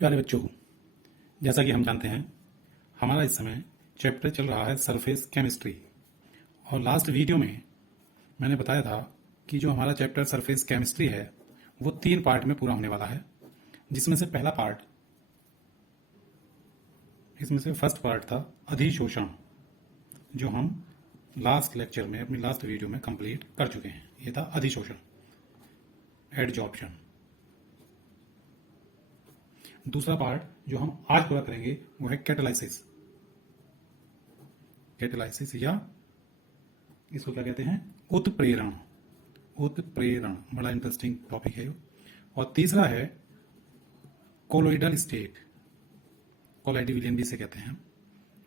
प्यारे बच्चों, जैसा कि हम जानते हैं हमारा इस समय चैप्टर चल रहा है सरफेस केमिस्ट्री। और लास्ट वीडियो में मैंने बताया था कि जो हमारा चैप्टर सरफेस केमिस्ट्री है वो 3 पार्ट में पूरा होने वाला है, जिसमें से पहला पार्ट, इसमें से फर्स्ट पार्ट था अधिशोषण, जो हम लास्ट लेक्चर में अपनी लास्ट वीडियो में कंप्लीट कर चुके हैं। ये था अधिशोषण, एडजॉर्प्शन। दूसरा पार्ट जो हम आज पूरा करेंगे वो है कैटालाइसिस। कैटालाइसिस या इसको क्या कहते हैं, उत्प्रेरण। उत्प्रेरण बड़ा इंटरेस्टिंग टॉपिक है। और तीसरा है कोलोइडल स्टेट, कोलाइडी विलियन भी इसे कहते हैं,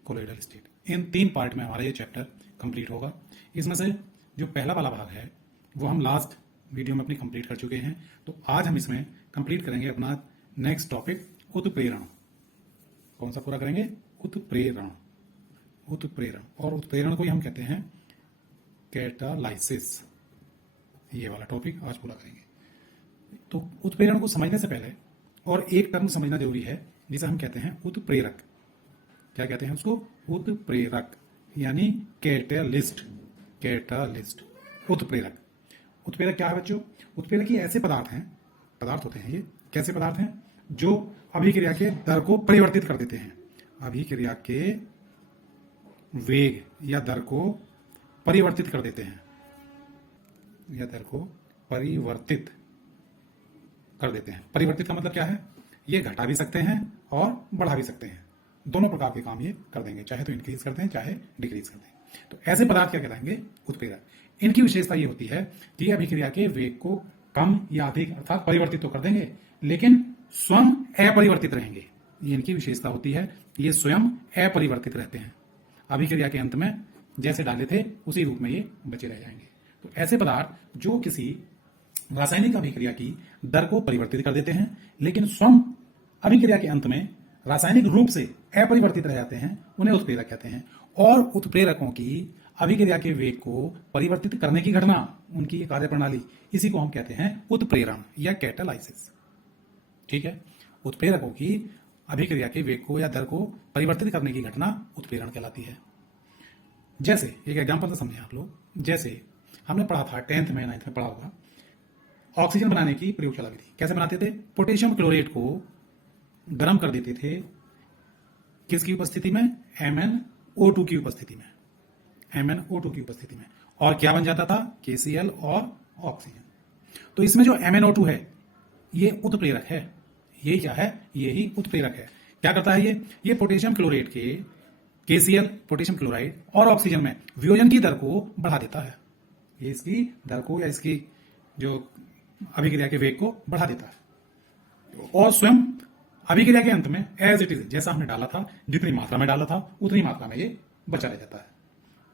कोलोइडल स्टेट। इन 3 पार्ट में हमारा ये चैप्टर कंप्लीट होगा। इसमें से जो पहला वाला भाग है वो हम लास्ट वीडियो में अपनी कंप्लीट कर चुके हैं, तो आज हम इसमें कंप्लीट करेंगे अपना नेक्स्ट टॉपिक, उत्प्रेरण। कौन सा पूरा करेंगे? उत्प्रेरण। उत्प्रेरण, और उत्प्रेरण को ही हम कहते हैं कैटालाइसिस। ये वाला टॉपिक आज पूरा करेंगे। तो उत्प्रेरण को समझने से पहले और एक टर्म समझना जरूरी है जिसे हम कहते हैं उत्प्रेरक। क्या कहते हैं उसको? उत्प्रेरक, यानी कैटालिस्ट। कैटालिस्ट, उत्प्रेरक। उत्प्रेरक क्या है बच्चों? उत्प्रेरक ये ऐसे पदार्थ होते हैं। ये कैसे पदार्थ हैं? जो अभिक्रिया के दर को परिवर्तित कर देते हैं। अभिक्रिया के वेग या दर को परिवर्तित कर देते हैं, या दर को परिवर्तित कर देते हैं। परिवर्तित का मतलब क्या है? ये घटा भी सकते हैं और बढ़ा भी सकते हैं। दोनों प्रकार के काम ये कर देंगे, चाहे तो इंक्रीज करते हैं चाहे डिक्रीज करते हैं। तो ऐसे पदार्थ क्या कहलाएंगे? उत्प्रेरक। इनकी विशेषता ये होती है कि अभिक्रिया के वेग को कम या अधिक अर्थात परिवर्तित तो कर देंगे, लेकिन स्वयं अपरिवर्तित रहेंगे। ये इनकी विशेषता होती है, ये स्वयं अपरिवर्तित रहते हैं। अभिक्रिया के अंत में जैसे डाले थे उसी रूप में ये बचे रह जाएंगे। तो ऐसे पदार्थ जो किसी रासायनिक अभिक्रिया की दर को परिवर्तित कर देते हैं, लेकिन स्वयं अभिक्रिया के अंत में रासायनिक रूप से अपरिवर्तित रह जाते हैं, उन्हें उत्प्रेरक कहते हैं। और उत्प्रेरकों की अभिक्रिया के वेग को परिवर्तित करने की घटना, उनकी कार्यप्रणाली, इसी को हम कहते हैं उत्प्रेरण या कैटालाइसिस। ठीक है, उत्प्रेरकों की अभिक्रिया के वेग को या दर को परिवर्तित करने की घटना उत्प्रेरण कहलाती है। जैसे एक एग्जांपल से समझें आप लोग। जैसे हमने पढ़ा था 10th में 9th में पढ़ा होगा, ऑक्सीजन बनाने की प्रयोगशाला विधि। कैसे बनाते थे? पोटेशियम क्लोरेट को गर्म कर देते थे, किसकी उपस्थिति में? MnO2 की उपस्थिति में। MnO2 की उपस्थिति में। और क्या बन जाता था? KCl और ऑक्सीजन। तो इसमें जो MnO2 है ये उत्प्रेरक है। ये क्या है? ये ही उत्प्रेरक है। क्या करता है ये पोटेशियम क्लोरेट के KCl, पोटेशियम क्लोराइड और ऑक्सीजन में वियोजन की दर को बढ़ा देता है। ये इसकी दर को या इसकी जो अभिक्रिया के वेग को बढ़ा देता है। और स्वयं अभिक्रिया के अंत में एज इट इज, जैसा हमने डाला था, जितनी मात्रा में डाला था उतनी मात्रा में ये बचा रह जाता है।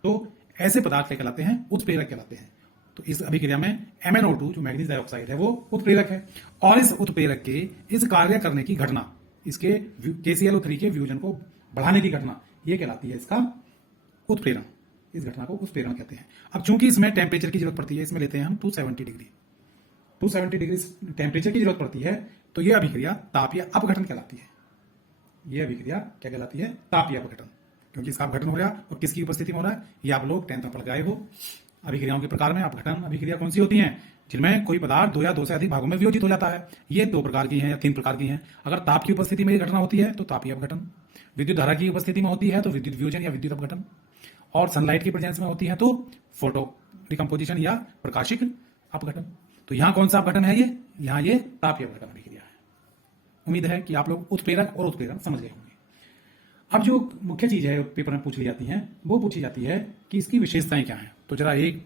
तो ऐसे पदार्थ क्या कहलाते हैं? उत्प्रेरक कहलाते हैं। तो इस अभिक्रिया में MnO2 जो मैग्नीज डाइऑक्साइड है वो उत्प्रेरक है। और इस उत्प्रेरक के इस कार्य करने की घटना, इसके KClO3 के वियोजन को बढ़ाने की घटना, ये कहलाती है इसका उत्प्रेरण। इस घटना को उत्प्रेरण कहते हैं। अब चूंकि इसमें टेम्परेचर की जरूरत पड़ती है, इसमें लेते हैं हम 270 डिग्री। 270 डिग्री टेम्परेचर की जरूरत पड़ती है, तो यह अभिक्रिया तापीय अपघटन कहलाती है। यह अभिक्रिया क्या कहलाती है? तापीय अपघटन। क्योंकि इसका अपघटन हो रहा है, और किसकी उपस्थिति में हो रहा है? ये आप लोग 10th में पढ़ के आए हो। अभिक्रियाओं के प्रकार में अपघटन अभिक्रिया कौन सी होती है? जिनमें कोई पदार्थ 2 या 2 से अधिक भागों में वियोजित हो जाता है। ये 2 प्रकार की हैं या 3 प्रकार की हैं। अगर ताप की उपस्थिति में ये घटना होती है तो तापीय अपघटन। विद्युत धारा की उपस्थिति में होती है तो विद्युत वियोजन या विद्युत अपघटन। और सनलाइट की प्रेजेंस में होती है तो फोटो डिकम्पोजिशन या प्रकाशिक अपघटन। तो यहाँ कौन सा अपघटन है? ये यहाँ ये तापीय अपघटन अभिक्रिया है। उम्मीद है कि आप लोग उत्प्रेरक और उत्प्रेरण समझ गए होंगे। अब जो मुख्य चीज है पेपर में पूछ ली जाती है, वो पूछी जाती है कि इसकी विशेषताएं क्या हैं। तो जरा एक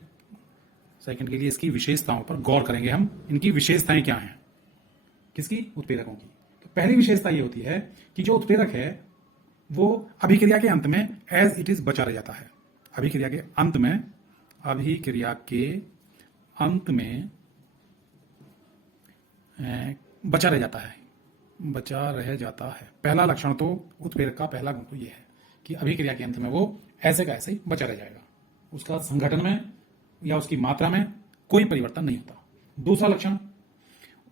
सेकंड के लिए इसकी विशेषताओं पर गौर करेंगे हम। इनकी विशेषताएं क्या हैं? किसकी? उत्प्रेरकों की। तो पहली विशेषता ये होती है कि जो उत्प्रेरक है वो अभिक्रिया के अंत में एज इट इज बचा रह जाता है। अभिक्रिया के अंत में, अभिक्रिया के अंत में बचा रह जाता है। बचा रह जाता है। पहला लक्षण तो उत्प्रेरक का पहला गुण तो यह है कि अभिक्रिया के अंत में वो ऐसे का ऐसे ही बचा रह जाएगा। उसका संगठन में या उसकी मात्रा में कोई परिवर्तन नहीं होता। दूसरा लक्षण,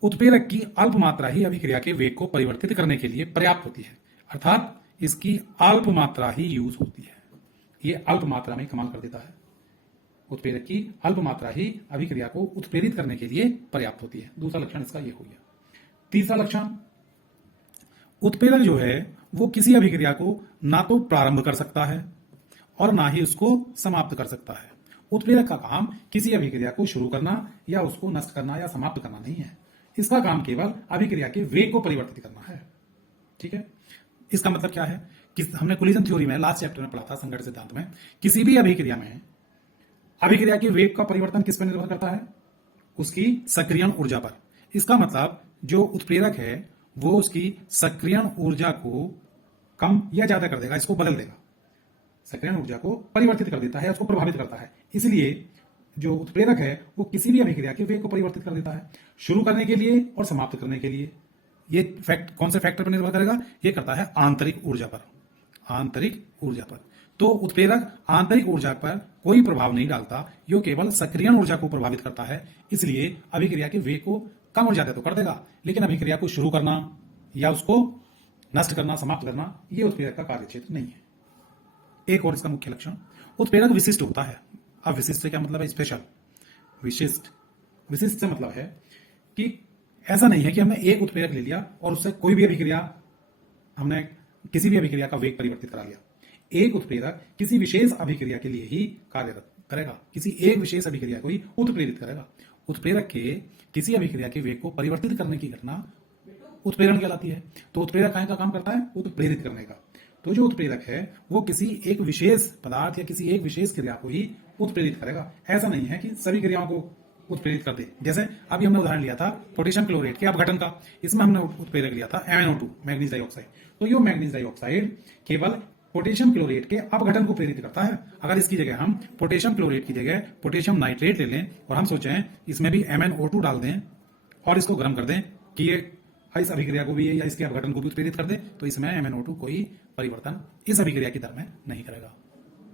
उत्प्रेरक की अल्प मात्रा ही अभिक्रिया के वेग को परिवर्तित करने के लिए पर्याप्त होती है, अर्थात इसकी अल्प मात्रा ही यूज होती है। ये अल्प मात्रा में कमाल कर देता है। उत्प्रेरक की अल्प मात्रा ही अभिक्रिया को उत्प्रेरित करने के लिए पर्याप्त होती है। दूसरा लक्षण इसका ये हो गया। तीसरा लक्षण, उत्प्रेरक जो है वो किसी अभिक्रिया को ना तो प्रारंभ कर सकता है और ना ही उसको समाप्त कर सकता है। उत्प्रेरक का काम किसी अभिक्रिया को शुरू करना या उसको नष्ट करना या समाप्त करना नहीं है। इसका काम केवल अभिक्रिया के वेग को परिवर्तित करना है। ठीक है, इसका मतलब क्या है कि हमने कोलिजन थ्योरी में लास्ट चैप्टर में पढ़ा था, संघटन सिद्धांत में, किसी भी अभिक्रिया में अभिक्रिया के वेग का परिवर्तन किस पर निर्भर करता है? उसकी सक्रियण ऊर्जा पर। इसका मतलब जो उत्प्रेरक है वो उसकी सक्रियण ऊर्जा को कम या ज्यादा कर देगा, इसको बदल देगा, सक्रियण ऊर्जा को परिवर्तित कर देता है, उसको प्रभावित करता है। इसलिए जो उत्प्रेरक है वो किसी भी अभिक्रिया के वेग को परिवर्तित कर देता है, शुरू करने के लिए और समाप्त करने के लिए। ये फैक्ट कौन से फैक्टर पर निर्भर करेगा? ये करता है आंतरिक ऊर्जा पर, आंतरिक ऊर्जा पर। तो उत्प्रेरक आंतरिक ऊर्जा पर कोई प्रभाव नहीं डालता, यो केवल सक्रियण ऊर्जा को प्रभावित करता है। इसलिए अभिक्रिया के वेग को कम और ज्यादा तो कर देगा, लेकिन अभिक्रिया को शुरू करना या उसको नष्ट करना, समाप्त करना, ये उत्प्रेरक का कार्य क्षेत्र नहीं है। एक और इसका मुख्य लक्षण, उत्प्रेरक विशिष्ट होता है। अब विशिष्ट से क्या मतलब है? स्पेशल। विशिष्ट, विशिष्ट से मतलब है कि ऐसा नहीं है कि हमने एक उत्प्रेरक ले लिया और उससे कोई भी अभिक्रिया, हमने किसी भी अभिक्रिया का वेग परिवर्तित करा लिया। एक उत्प्रेरक किसी विशेष अभिक्रिया के लिए ही कार्यरत करेगा, किसी एक विशेष अभिक्रिया को ही उत्प्रेरित करेगा। उत्प्रेरक के किसी अभिक्रिया के वेग को परिवर्तित करने की घटना उत्प्रेरण कहलाती है। तो उत्प्रेरक काय का काम करता है? उत्प्रेरित करने का। तो जो उत्प्रेरक है वो किसी एक विशेष पदार्थ या किसी एक विशेष क्रिया को ही उत्प्रेरित करेगा। ऐसा नहीं है कि सभी क्रियाओं को उत्प्रेरित कर दे। जैसे अभी हमने उदाहरण लिया था पोटेशियम क्लोरेट के अपघटन का, इसमें हमने उत्प्रेरक लिया था MnO2, मैग्नीज डाइऑक्साइड। तो ये मैग्नीज डाइऑक्साइड केवल पोटेशियम क्लोरेट के अपघटन को प्रेरित करता है। अगर इसकी जगह हम पोटेशियम क्लोरेट की जगह पोटेशियम नाइट्रेट ले लें और हम सोचें इसमें भी MnO2 डाल दें और इसको गर्म कर दें कि ये इस अभिक्रिया को भी या इसके अपघटन को भी उत्प्रेरित कर दे, तो इसमें MnO2 कोई परिवर्तन इस अभिक्रिया की दर में नहीं करेगा।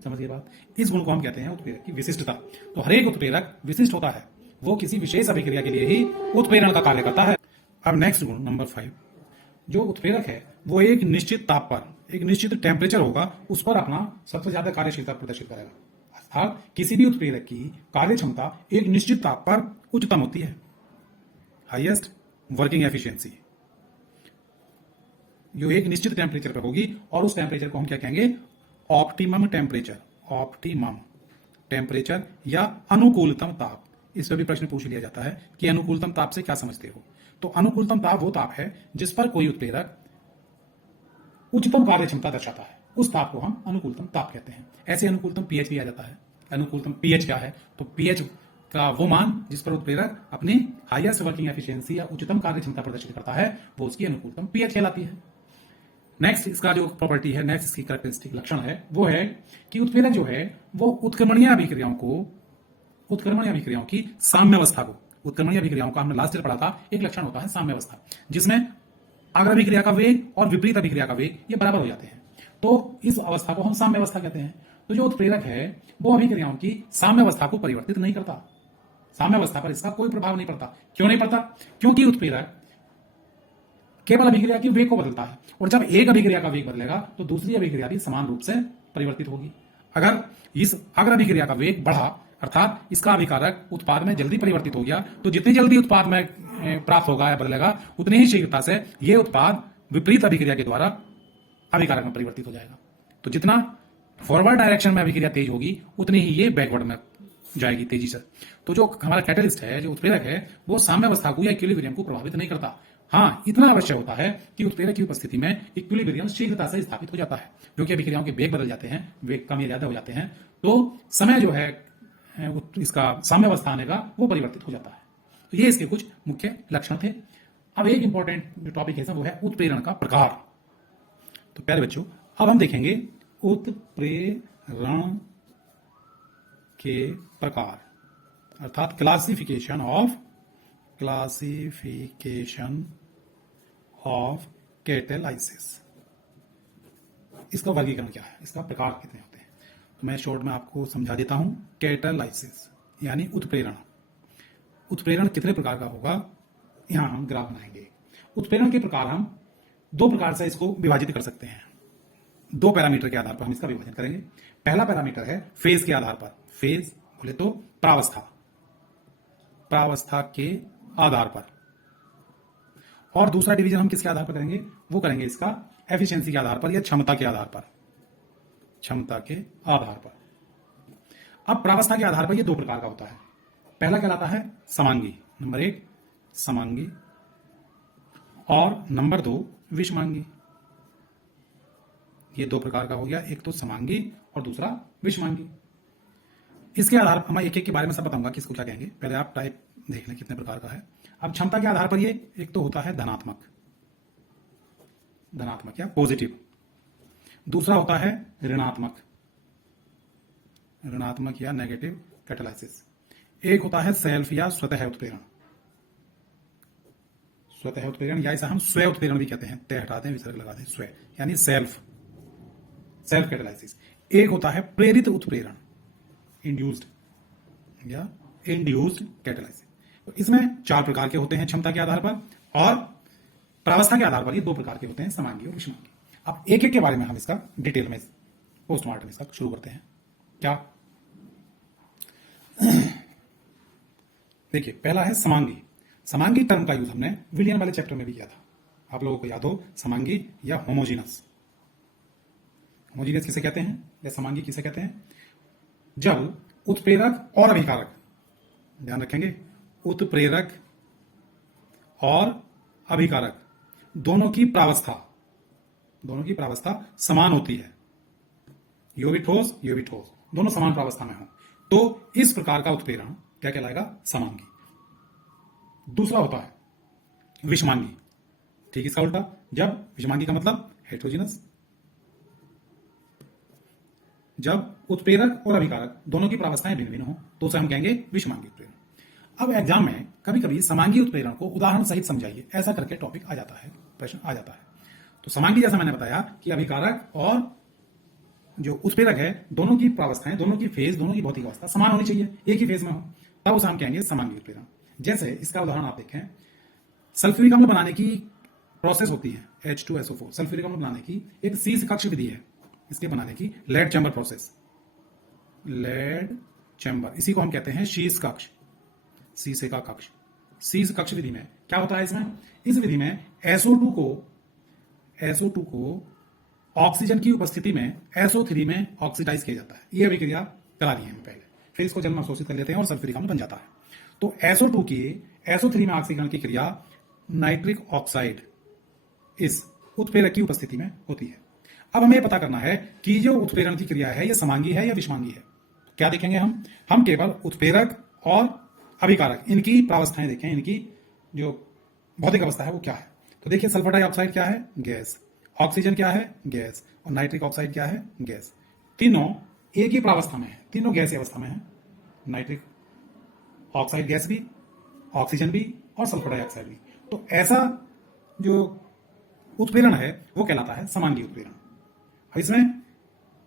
समझिए बात। इस गुण को हम कहते हैं उत्प्रेरक की विशिष्टता। तो हर एक उत्प्रेरक विशिष्ट होता है, वो किसी विशेष अभिक्रिया के लिए ही उत्प्रेरण का कार्य करता है। अब नेक्स्ट गुण नंबर 5, जो उत्प्रेरक है वो एक निश्चित ताप पर, एक निश्चित टेम्परेचर होगा, उस पर अपना सबसे ज्यादा कार्यशीलता प्रदर्शित करेगा। अर्थात किसी भी उत्प्रेरक की कार्य क्षमता एक निश्चित ताप पर उच्चतम होती है, हाईएस्ट वर्किंग एफिशिएंसी, जो एक निश्चित टेम्परेचर पर होगी। और उस टेम्परेचर को हम क्या कहेंगे? ऑप्टिमम टेम्परेचर, ऑप्टिमम टेम्परेचर या अनुकूलतम ताप। इस पर भी प्रश्न पूछ लिया जाता है कि अनुकूलतम ताप से क्या समझते हो? तो अनुकूलतम ताप वो ताप है जिस पर कोई उत्प्रेरक उच्चतम कार्य क्षमता दर्शाता है, उस ताप को हम अनुकूलतम ताप कहते हैं। ऐसे अनुकूलतम पीएच भी आ जाता है। अनुकूलतम पीएच क्या है? तो पीएच का वो मान जिस पर उत्प्रेरक अपनी हाईएस्ट वर्किंग एफिशिएंसी या उच्चतम कार्य क्षमता प्रदर्शित करता है, वो उसकी अनुकूलतम पीएच कहलाती है। नेक्स्ट इसका जो प्रॉपर्टी है, नेक्स्ट इसकी कैरेक्टरिस्टिक लक्षण है, वो है कि उत्प्रेरक जो है वो उत्क्रमणीय अभिक्रियाओं की साम्यावस्था को, उत्क्रमणीय अभिक्रियाओं का हमने लास्ट ईयर पढ़ा था, एक लक्षण होता है साम्यावस्था, जिसमें अग्र अभिक्रिया का वेग और विपरीत अभिक्रिया का वेग ये बराबर हो जाते हैं। तो इस अवस्था को हम साम्यावस्था कहते हैं। तो जो उत्प्रेरक है वो अभिक्रियाओं की साम्यावस्था को परिवर्तित नहीं करता, साम्यावस्था पर इसका कोई प्रभाव नहीं पड़ता। क्यों नहीं पड़ता? क्योंकि उत्प्रेरक केवल अभिक्रिया के वेग को बदलता है, और जब एक अभिक्रिया का वेग बदलेगा तो दूसरी अभिक्रिया भी समान रूप से परिवर्तित होगी। अगर इस अग्र अभिक्रिया का वेग बढ़ा, अर्थात इसका अभिकारक उत्पाद में जल्दी परिवर्तित हो गया, तो जितनी जल्दी उत्पाद में प्राप्त होगा या बदलेगा, उतनी ही शीघ्रता से यह उत्पाद विपरीत अभिक्रिया के द्वारा अभिकारक में परिवर्तित हो जाएगा। तो जितना फॉरवर्ड डायरेक्शन में अभिक्रिया तेज होगी, उतनी ही ये बैकवर्ड में जाएगी तेजी से। तो जो हमारा कैटलिस्ट है, जो उत्प्रेरक है, वो साम्यावस्था को या इक्विलिब्रियम को प्रभावित नहीं करता। हाँ, इतना अवश्य होता है कि उत्प्रेरक की उपस्थिति में इक्विलिब्रियम शीघ्रता से स्थापित हो जाता है, क्योंकि अभिक्रियाओं के वेग बदल जाते हैं, वेग कम या ज्यादा हो जाते हैं, तो समय जो है इसका साम्यावस्था आने का वो परिवर्तित हो जाता है। तो ये इसके कुछ मुख्य लक्षण थे। अब एक इंपॉर्टेंट जो टॉपिक है वो है उत्प्रेरण का प्रकार। तो प्यारे बच्चों, अब हम देखेंगे उत्प्रेरण के प्रकार, अर्थात क्लासिफिकेशन ऑफ कैटालाइसिस। इसका वर्गीकरण क्या है, इसका प्रकार कितने होते हैं? तो मैं शॉर्ट में आपको समझा देता हूं। कैटालाइसिस यानी उत्प्रेरण। उत्प्रेरण कितने प्रकार का होगा यहां हम ग्राफ बनाएंगे। उत्प्रेरण के प्रकार हम दो प्रकार से इसको विभाजित कर सकते हैं। दो पैरामीटर के आधार पर हम इसका विभाजन करेंगे। पहला पैरामीटर है फेज के आधार पर, फेज बोले तो प्रावस्था, प्रावस्था के आधार पर। और दूसरा डिवीजन हम किसके आधार पर करेंगे, वो करेंगे इसका एफिशिएंसी के आधार पर या क्षमता के आधार पर, क्षमता के आधार पर। अब प्रावस्था के आधार पर ये दो प्रकार का होता है। पहला कहलाता है समांगी, नंबर 1 समांगी, और नंबर 2 विषमांगी। ये दो प्रकार का हो गया, एक तो समांगी और दूसरा विषमांगी। इसके आधार पर मैं एक एक के बारे में सब बताऊंगा कि इसको क्या कहेंगे। पहले आप टाइप देख लें कितने प्रकार का है। अब क्षमता के आधार पर ये एक तो होता है धनात्मक, धनात्मक या पॉजिटिव, दूसरा होता है ऋणात्मक, ऋणात्मक या नेगेटिव कैटालाइसिस, एक होता है सेल्फ या स्वतः उत्प्रेरण, स्वतः उत्प्रेरण या इसे हम स्वयं उत्प्रेरण भी कहते हैं, तय हटा दें विसर्ग लगा दें, स्वयं यानी सेल्फ, सेल्फ कैटालाइसिस। एक होता है प्रेरित उत्प्रेरण, इंड्यूस्ड या इंड्यूस्ड कैटालाइसिस। तो इसमें 4 प्रकार के होते हैं क्षमता के आधार पर, और प्रावस्था के आधार पर ये 2 प्रकार के होते हैं, समांगी और विषमांगी। अब एक एक के बारे में हम इसका डिटेल में पोस्टमार्टम इसका शुरू करते हैं। क्या देखिए, पहला है समांगी। समांगी टर्म का यूज हमने विलियन वाले चैप्टर में भी किया था, आप लोगों को याद हो, समांगी या होमोजीनस। होमोजीनियस किसे कहते हैं या समांगी किसे कहते हैं, जब उत्प्रेरक और अभिकारक, ध्यान रखेंगे, उत्प्रेरक और अभिकारक दोनों की प्रावस्था, दोनों की प्रावस्था समान होती है, यो भी ठोस यो भी ठोस, दोनों समान प्रावस्था में हो, तो इस प्रकार का उत्प्रेरण क्या कहलाएगा, समांगी। दूसरा होता है विषमांगी, ठीक इसका उल्टा, जब विषमांगी का मतलब हेटेरोजीनस, जब उत्प्रेरक और अभिकारक दोनों की प्रावस्थाएं भिन्न भिन्न हो तो उसे हम कहेंगे विषमांगी उत्प्रेरण। अब एग्जाम में कभी कभी समांगी उत्प्रेरण को उदाहरण सहित समझाइए, ऐसा करके टॉपिक आ जाता है, प्रश्न आ जाता है। तो समांगी जैसा मैंने बताया कि अभिकारक और जो उत्प्रेरक है दोनों की प्रावस्थाएं, दोनों की फेज, दोनों की भौतिक अवस्था समान होनी चाहिए, एक ही फेज में हो, तब उसे हम कहेंगे समांगी उत्प्रेरण। जैसे इसका उदाहरण आप देखें, सल्फ्यूरिक अम्ल बनाने की प्रोसेस होती है H2SO4, सल्फ्यूरिक अम्ल बनाने की एक शीश कक्ष विधि है इसके बनाने की, lead chamber process, lead chamber, इसी को हम कहते हैं शीश कक्ष, शीशे का कक्ष। शीश कक्ष विधि में क्या होता है, इसमें इस विधि में SO2 को ऑक्सीजन की उपस्थिति में SO3 में ऑक्सीडाइज किया जाता है। यह अभिक्रिया करा दी है पहले, फिर इसको जल में अवशोषित कर लेते हैं और सल्फ्यूरिक अम्ल बन जाता है। तो SO2 की SO3 में ऑक्सीकरण की क्रिया नाइट्रिक ऑक्साइड इस उत्प्रेरक की उपस्थिति में होती है। अब हमें पता करना है कि जो उत्प्रेरण की क्रिया है यह समांगी है या विषमांगी है। क्या देखेंगे हम केवल उत्प्रेरक और अभिकारक इनकी प्रावस्थाएं देखें, इनकी जो भौतिक अवस्था है वो क्या है। तो देखिए, सल्फर डाइऑक्साइड क्या है, गैस, ऑक्सीजन क्या है, गैस, और नाइट्रिक ऑक्साइड क्या है, गैस। तीनों एक ही प्रावस्था में है, तीनों गैसीय अवस्था में है, नाइट्रिक ऑक्साइड गैस भी, ऑक्सीजन भी और सल्फर डाइऑक्साइड भी। तो ऐसा जो उत्प्रेरण है वो कहलाता है समांगी उत्प्रेरण। अब इसमें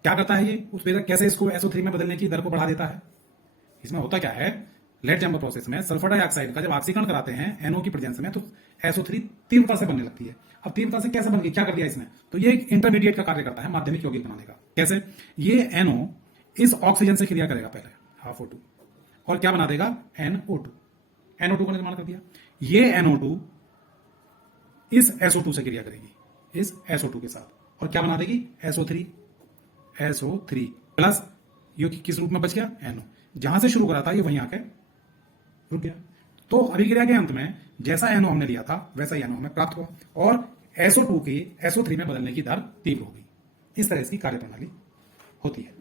क्या करता है ये उत्प्रेरक, कैसे इसको SO3 में बदलने की दर को बढ़ा देता है। इसमें होता क्या है, लेड चैम्बर प्रोसेस में सल्फर डाइऑक्साइड का जब ऑक्सीकरण कराते हैं NO की प्रेजेंस में तो SO3 तीव्रता से बनने लगती है। अब तीव्रता से कैसे बन गई, क्या कर दिया इसने, तो ये एक इंटरमीडिएट का कार्य करता है, माध्यमिक यौगिक बनाने का। कैसे, ये NO इस ऑक्सीजन से क्रिया करेगा पहले, हाफ O2, और क्या बना देगा, NO2, NO2 का निर्माण कर दिया। ये NO2 इस SO2 से क्रिया करेगी, इस SO2 के साथ, और क्या बना देगी, SO3 प्लस, ये किस रूप में बच गया, NO, जहां से शुरू करा था ये वहीं आके रुक गया। तो अभिक्रिया के अंत में जैसा NO हमने लिया था वैसा ही NO हमें प्राप्त हुआ, और SO2 की SO3 में बदलने की दर तीव्र हो गई। इस तरह इसकी कार्यप्रणाली होती है।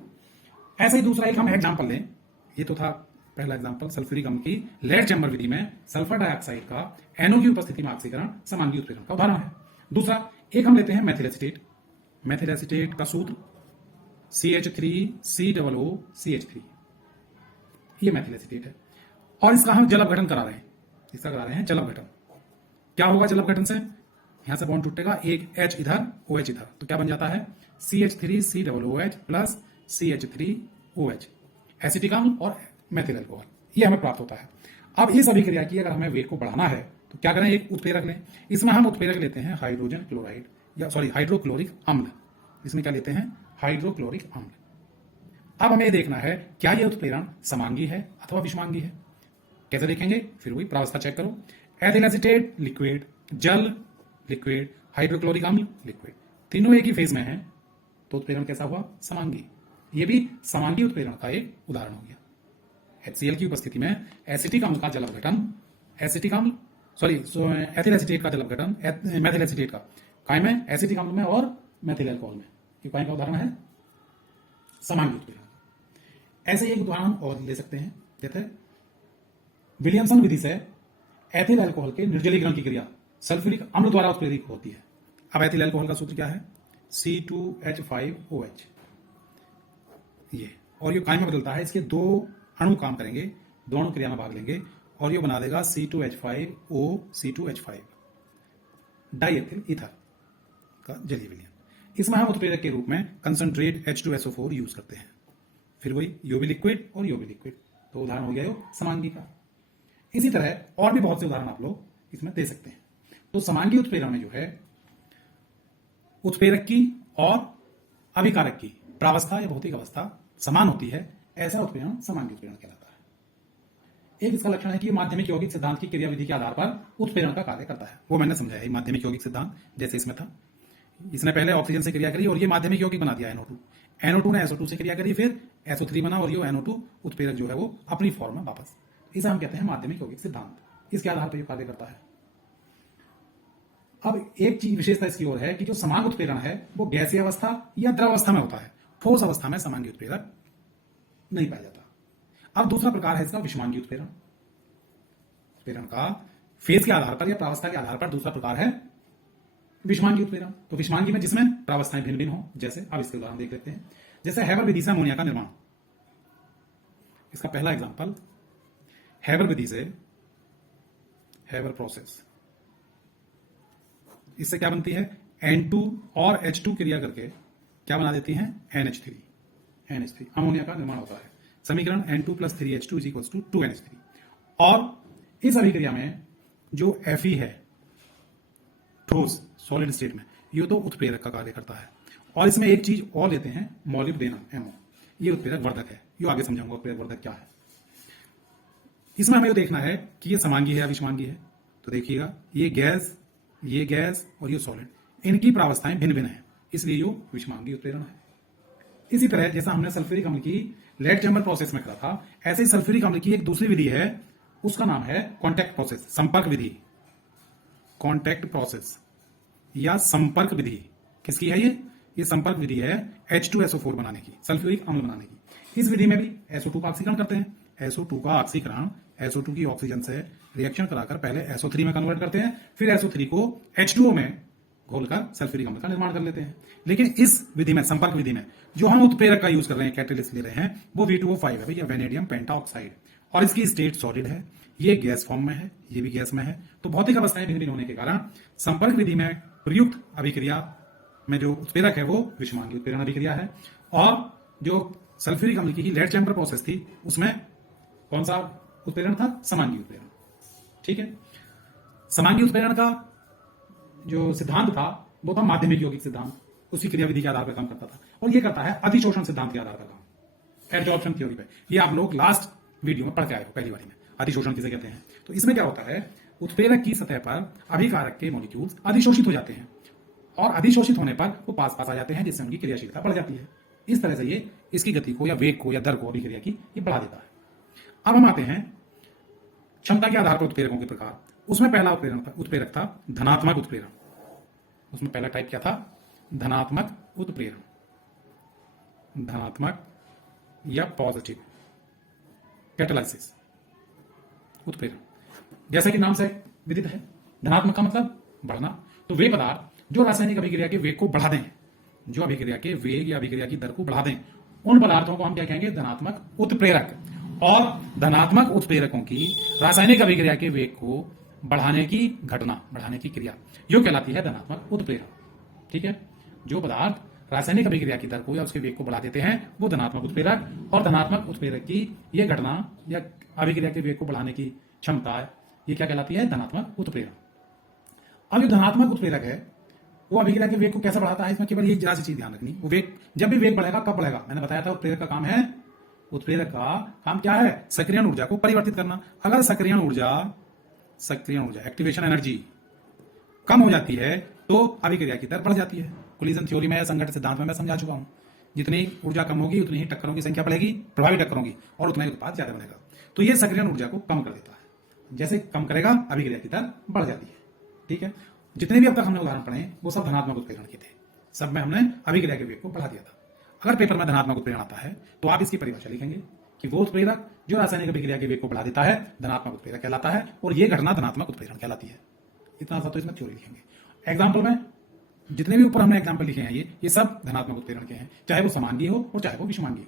ऐसे ही दूसरा एक हम एग्जाम्पल लें, ये तो था पहला एग्जाम्पल, सल्फ्यूरिक अम्ल की लेड चैम्बर विधि में सल्फर डाइऑक्साइड का NO की उपस्थिति में ऑक्सीकरण समांगी उत्प्रेरण का उदाहरण है। दूसरा एक हम लेते हैं मेथिल एसीटेट। मेथिल एसीटेट का सूत्र CH3COOCH3, ये मेथिल एसीटेट है, और इसका हम जल अपघटन करा रहे हैं, इसका करा रहे हैं जल अपघटन। क्या होगा जल अपघटन से, यहां से बॉन्ड टूटेगा, एक H इधर OH इधर, तो क्या बन जाता है, CH3COOH प्लस CH3OH, एसिटिक अम्ल और मेथिल अल्कोहल, ये हमें प्राप्त होता है। अब इस अभिक्रिया की अगर हमें वेग को बढ़ाना है तो क्या करें, एक उत्प्रेरक लें। इसमें हम उत्प्रेरक लेते हैं हाइड्रोजन क्लोराइड या सॉरी हाइड्रोक्लोरिक अम्ल। इसमें क्या लेते हैं, हाइड्रोक्लोरिक अम्ल। अब हमें देखना है क्या यह उत्प्रेरण समांगी है अथवा विषमांगी है। कैसे देखेंगे, फिर वही प्रावस्था चेक करो। एथिल एसीटेट लिक्विड, जल लिक्विड, हाइड्रोक्लोरिक अम्ल लिक्विड, तीनों एक ही फेज में हैं, तो उत्प्रेरण कैसा हुआ, समांगी। ये भी समांगी उत्प्रेरण का एक उदाहरण हो गया। HCl की उपस्थिति में एसिटिक अम्ल का जल अपघटन, एसिटिक अम्ल सॉरी एथिल एसीटेट का जल अपघटन मेथिल एसीटेट का काय में, एसिटिक अम्ल में और मेथिल अल्कोहल में, ये काय का उदाहरण है समांगी उत्प्रेरण। ऐसे एक उदाहरण और ले सकते हैं, जैसे विलियमसन विधि से एथिल अल्कोहल के निर्जलीकरण की क्रिया सल्फ्यूरिक अम्ल द्वारा उत्प्रेरित होती है। अब एथिल अल्कोहल का सूत्र क्या है, C2H5OH, ये, और ये काय में बदलता है, इसके दो अणु काम करेंगे, दो अणु क्रिया में भाग लेंगे और ये बना देगा C2H5O C2H5 डाइएथिल ईथर का जलीय विलयन। इसमें हम उत्प्रेरक के रूप में कंसंट्रेट H2SO4 यूज करते हैं। फिर वही यो भी लिक्विड और यो भी लिक्विड, तो उदाहरण हो गया यो समांगी का। इसी तरह और भी बहुत से उदाहरण आप लोग इसमें दे सकते हैं। तो समांगी उत्प्रेरण में जो है उत्प्रेरक की और अभिकारक की प्रावस्था या भौतिक अवस्था समान होती है, ऐसा उत्प्रेरण समांगी उत्प्रेरण कहलाता है। एक इसका लक्षण है कि ये माध्यमिक यौगिक सिद्धांत की क्रियाविधि के आधार पर उत्प्रेरण का कार्य करता है। वो मैंने समझाया, माध्यमिक यौगिक सिद्धांत जैसे इसमें था, इसने पहले ऑक्सीजन से क्रिया करी और ये माध्यमिक यौगिक बना दिया NO2, NO2 ने SO2 से क्रिया करी, फिर SO3 बना और ये NO2 उत्प्रेरक जो है वो अपनी फॉर्म में वापस, इसे हम कहते हैं माध्यमिक यौगिक सिद्धांत। इसके आधार पर ये कार्य करता है। अब एक चीज विशेषता इसकी ओर है कि जो समांग उत्प्रेरण है वो गैसीय अवस्था या द्रव अवस्था में होता है, ठोस अवस्था में समांगी उत्प्रेरक नहीं पाया जाता। अब दूसरा प्रकार है इसका विषमांगी उत्प्रेरण। उत्प्रेरण का फेज के आधार पर या प्रावस्था के आधार पर दूसरा प्रकार है विषमांगी उत्प्रेरण। तो विषमांगी में जिसमें प्रावस्थाएं भिन्न भिन्न हो, जैसे अब इसके उदाहरण देख लेते हैं। जैसे हैबर विधि से अमोनिया का निर्माण, इसका पहला एग्जांपल हैबर विधि से, हैबर प्रोसेस, इससे क्या बनती है, N2 और H2 क्रिया करके क्या बना देती हैं, NH3 अमोनिया का निर्माण होता है। समीकरण N2 + 3H2 = 2NH3। और इस अभिक्रिया में जो Fe है ठोस सॉलिड स्टेट में, ये तो उत्प्रेरक का कार्य करता है। और इसमें एक चीज और लेते हैं, मोलिब्डेनम MO, ये उत्प्रेरक वर्धक है। ये आगे समझाऊंगा उत्प्रेरक वर्धक क्या है। इसमें हमें देखना है कि ये समांगी है या विषमांगी है। तो देखिएगा, ये गैस और ये सॉलिड, इनकी प्रावस्थाएं भिन्न भिन्न है, इसलिए ये विषमांगी उत्प्रेरण है। इसी तरह जैसा हमने सल्फ्यूरिक अम्ल की लेड चैम्बर प्रोसेस में करा था, ऐसे ही सल्फ्यूरिक अम्ल की एक दूसरी विधि है, उसका नाम है कॉन्टैक्ट प्रोसेस, संपर्क विधि। कॉन्टैक्ट प्रोसेस या संपर्क विधि किसकी है, ये संपर्क विधि है H2SO4 बनाने की, सल्फ्यूरिक अम्ल बनाने की। इस विधि में भी SO2 का ऑक्सीकरण करते हैं। SO2 का ऑक्सीकरण SO2 की ऑक्सीजन से रिएक्शन कराकर पहले SO3 में कन्वर्ट करते हैं, फिर SO3 को H2O में घोलकर सल्फ्यूरिक अम्ल का निर्माण कर लेते हैं। लेकिन इस विधि में, संपर्क विधि में, जो हम उत्प्रेरक का यूज कर रहे हैं, कैटेलिस्ट ले रहे हैं, वो V2O5 है भैया, वेनेडियम पेंटाऑक्साइड, और इसकी स्टेट सॉलिड है। ये गैस फॉर्म में है, ये भी गैस में है। तो भौतिक अवस्थाएं भिन्न भिन्न होने के कारण संपर्क विधि में प्रयुक्त अभिक्रिया में जो उत्प्रेरक है वो विषमांगी उत्प्रेरण अभिक्रिया है। और जो सल्फ्यूरिक अम्ल की लेड चैम्बर प्रोसेस थी, उसमें कौन सा उत्प्रेरण था, समांगी उत्प्रेरण। ठीक है, समांगी उत्प्रेरण का जो सिद्धांत था वो था माध्यमिक यौगिक सिद्धांत, उसकी क्रियाविधि के आधार पर काम करता था। और ये करता है अधिशोषण सिद्धांत के आधार पर काम, एब्जॉर्प्शन थ्योरी पे। ये आप लोग लास्ट वीडियो में पढ़ के आए हो, पहली बारी में, अधिशोषण किसे कहते हैं। तो इसमें क्या होता है, उत्प्रेरक की सतह पर अभिकारक के मॉलिक्यूल्स अधिशोषित हो जाते हैं और अधिशोषित होने पर वो पास आ जाते हैं, जिससे उनकी क्रियाशीलता बढ़ जाती है। इस तरह से ये इसकी गति को या वेग को या दर को अभिक्रिया की ये बढ़ा देता है। अब हम आते हैं क्षमता के आधार पर उत्प्रेरकों के प्रकार। उसमें पहला उत्प्रेरक था धनात्मक उत्प्रेरण। उसमें पहला टाइप क्या था, धनात्मक उत्प्रेरण, धनात्मक या पॉजिटिव कैटालाइसिस उत्प्रेरण। जैसे कि नाम से विदित है, धनात्मक का मतलब बढ़ना। तो वे पदार्थ जो रासायनिक अभिक्रिया के वेग को बढ़ा दें, जो अभिक्रिया के वेग या अभिक्रिया की दर को बढ़ा दें, उन पदार्थों को हम क्या कहेंगे, धनात्मक उत्प्रेरक। और धनात्मक उत्प्रेरकों की रासायनिक अभिक्रिया के वेग को बढ़ाने की घटना, बढ़ाने की क्रिया, यो कहलाती है धनात्मक उत्प्रेरक। ठीक है, जो पदार्थ रासायनिक अभिक्रिया की दर को या उसके वेग को बढ़ा देते हैं वो धनात्मक उत्प्रेरक। और धनात्मक उत्प्रेरक की यह घटना या अभिक्रिया के वेग को बढ़ाने की क्षमता ये क्या कहलाती है? धनात्मक उत्प्रेरण। अब जो धनात्मक उत्प्रेरक है वो अभिक्रिया के वेग को कैसे बढ़ाता है? इसमें केवल एक जरा सी चीज ध्यान रखनी, वो वेग जब भी वेग बढ़ेगा कब बढ़ेगा? मैंने बताया था उत्प्रेरक का काम है, उत्प्रेरक का काम क्या है? सक्रियण ऊर्जा को परिवर्तित करना। अगर सक्रियण ऊर्जा एक्टिवेशन एनर्जी कम हो जाती है तो अभिक्रिया की दर बढ़ जाती है। कोलिजन थ्योरी में, संघटन सिद्धांत में मैं समझा चुका हूं, जितनी ऊर्जा कम होगी उतनी ही टक्करों की संख्या बढ़ेगी, प्रभावी टक्करों की, और उतना ही उत्पाद ज्यादा बनेगा। तो ये सक्रियण ऊर्जा को कम कर देता है। जैसे कम करेगा अभिक्रिया की दर बढ़ जाती है। ठीक है, जितने भी अब तक हमने उदाहरण पढ़े वो सब धनात्मक उत्प्रेरण के थे, सब में हमने अभिक्रिया के वेग को बढ़ा दिया था। अगर पेपर में धनात्मक उत्प्रेरण आता है तो आप इसकी परिभाषा लिखेंगे कि वो उत्प्रेरक जो रासायनिक अभिक्रिया के वेग को बढ़ा देता है धनात्मक उत्प्रेरक कहलाता है, और ये घटना धनात्मक उत्प्रेरण कहलाती है। इतना सा तो इसमें थ्योरी लिखेंगे। एग्जाम्पल में जितने भी ऊपर हमने एग्जाम्पल लिखे हैं ये सब धनात्मक उत्प्रेरण के हैं, चाहे वो समांगी हो और चाहे वो विषमांगी हो।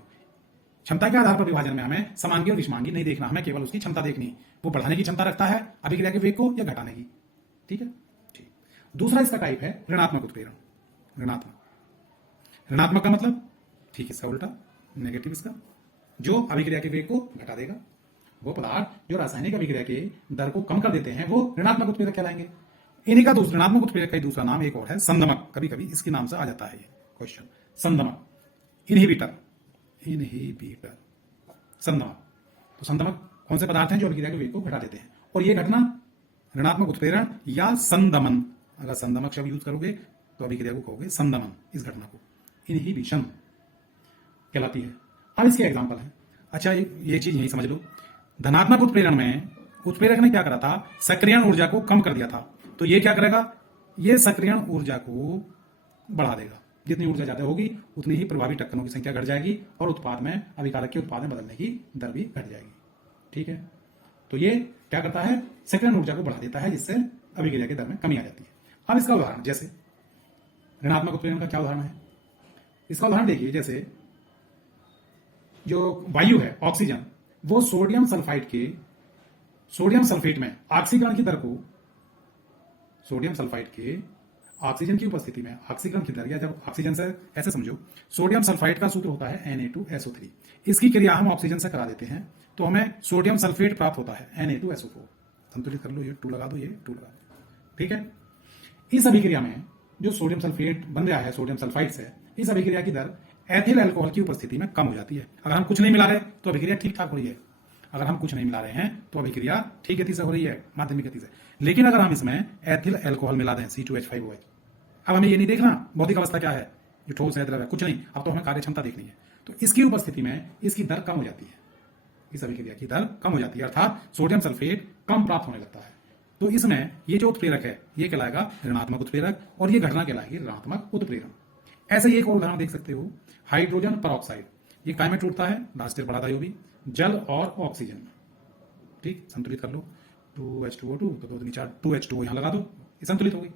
क्षमता के आधार पर विभाजन में हमें समांगी और विषमांगी नहीं देखना, हमें केवल उसकी क्षमता देखनी, वो बढ़ाने की क्षमता रखता है अभिक्रिया के वेग को या घटाने की। ठीक है, ठीक। दूसरा इसका टाइप है ऋणात्मक उत्प्रेरण। ऋणात्मक का मतलब ठीक इसका उल्टा, नेगेटिव इसका, जो अभिक्रिया के वेग को घटा देगा। वो पदार्थ जो रासायनिक अभिक्रिया के दर को कम कर देते हैं वो ऋणात्मक उत्प्रेरक कहलाएंगे। इन्हीं का ऋणात्मक उत्प्रेरक का दूसरा नाम एक और है संदमक। कभी कभी इसके नाम से आ जाता है ये क्वेश्चन, संदमक, इनहिबिटर, संदमक। तो संदमक कौन से पदार्थ हैं जो अभिक्रिया के वेग को घटा देते हैं, और ये घटना ऋणात्मक उत्प्रेरण या संदमन, अगर संदमक शब्द यूज करोगे तो अभिक्रिया को कहोगे संदमन, इस घटना को इनहिबिशन कहलाती है। अब इसके एग्जांपल है। अच्छा, ये चीज यही समझ लो, धनात्मक उत्प्रेरण में उत्प्रेरक ने क्या करा था? सक्रियण ऊर्जा को कम कर दिया था। तो ये क्या करेगा? ये सक्रियण ऊर्जा को बढ़ा देगा। जितनी ऊर्जा ज्यादा होगी उतनी ही प्रभावी टक्करों की संख्या घट जाएगी और उत्पाद में, अभिकारक के उत्पाद में बदलने की दर भी घट जाएगी। ठीक है, तो ये क्या करता है? सक्रियण ऊर्जा को बढ़ा देता है, जिससे अभिक्रिया की दर में कमी आ जाती है। अब इसका उदाहरण, जैसे ऋणात्मक उत्प्रेरण का क्या उदाहरण है? इसका उदाहरण देखिए, जैसे जो वायु है ऑक्सीजन, वो सोडियम सल्फेट में ऑक्सीकरण की दर को, सोडियम सल्फाइड के ऑक्सीजन की उपस्थिति में ऑक्सीकरण की दर, या जब ऑक्सीजन से, ऐसे समझो सोडियम सल्फाइड का सूत्र होता है Na2SO3, इसकी क्रिया हम ऑक्सीजन से करा देते हैं तो हमें सोडियम सल्फेट प्राप्त होता है Na2SO4। संतुलित कर लो, ये 2 लगा दो, ये 2 लगा दो। ठीक है, इस अभिक्रिया में जो सोडियम सल्फेट बन रहा है सोडियम सल्फाइड से, इस अभिक्रिया की दर एथिल अल्कोहल की उपस्थिति में कम हो जाती है। अगर हम कुछ नहीं मिला रहे तो अभिक्रिया ठीक ठाक हो रही है, अगर हम कुछ नहीं मिला रहे हैं तो अभिक्रिया ठीक गति से हो रही है, माध्यमिक गति से। लेकिन अगर हम इसमें एथिल अल्कोहल मिला दें C2H5OH, अब हमें ये नहीं देखना भौतिक अवस्था क्या है, ये ठोस है, द्रव है, कुछ नहीं, अब तो हमें कार्य क्षमता देखनी है। तो इसकी उपस्थिति में इसकी दर कम हो जाती है, इस अभिक्रिया की दर कम हो जाती है, अर्थात सोडियम सल्फेट कम प्राप्त होने लगता है। तो इसमें ये जो उत्प्रेरक है ये कहलाएगा ऋणात्मक उत्प्रेरक, और ये घटना कहलाएगी ऋणात्मक उत्प्रेरण। ऐसे ही एक और उदाहरण देख सकते हो, हाइड्रोजन परऑक्साइड, ये काय में टूटता है? राष्ट्रीय बढ़ाता है, भी जल और ऑक्सीजन। ठीक, संतुलित कर लो, 2H2O2 तो 2 4 2H2O यहां लगा दो, ये संतुलित हो गई।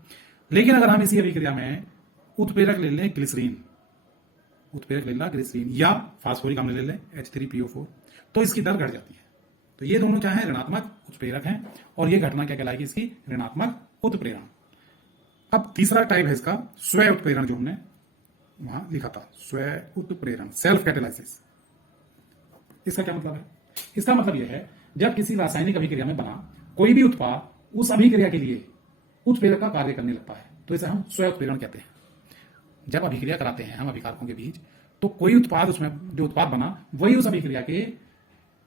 लेकिन अगर हम इसी अभिक्रिया में उत्प्रेरक ले लें ग्लिसरीन, या फास्फोरिक अम्ल ले लें H3PO4, तो इसकी दर घट जाती है। तो ये दोनों क्या है? ऋणात्मक उत्प्रेरक हैं, और ये घटना क्या कहलाएगी? इसकी ऋणात्मक उत्प्रेरण। अब तीसरा टाइप है इसका स्वयं उत्प्रेरण, जो हमने वहां लिखा था, स्वयं उत्प्रेरण, सेल्फ कैटेलाइसिस। इसका क्या मतलब है? इसका मतलब यह है जब किसी रासायनिक अभिक्रिया में बना कोई भी उत्पाद उस अभिक्रिया के लिए उत्प्रेरक का कार्य करने लगता है, तो इसे हम स्वयं उत्प्रेरण कहते हैं। जब अभिक्रिया कराते हैं हम अभिकारकों के बीच, तो कोई उत्पाद, उसमें जो उत्पाद बना वही उस अभिक्रिया के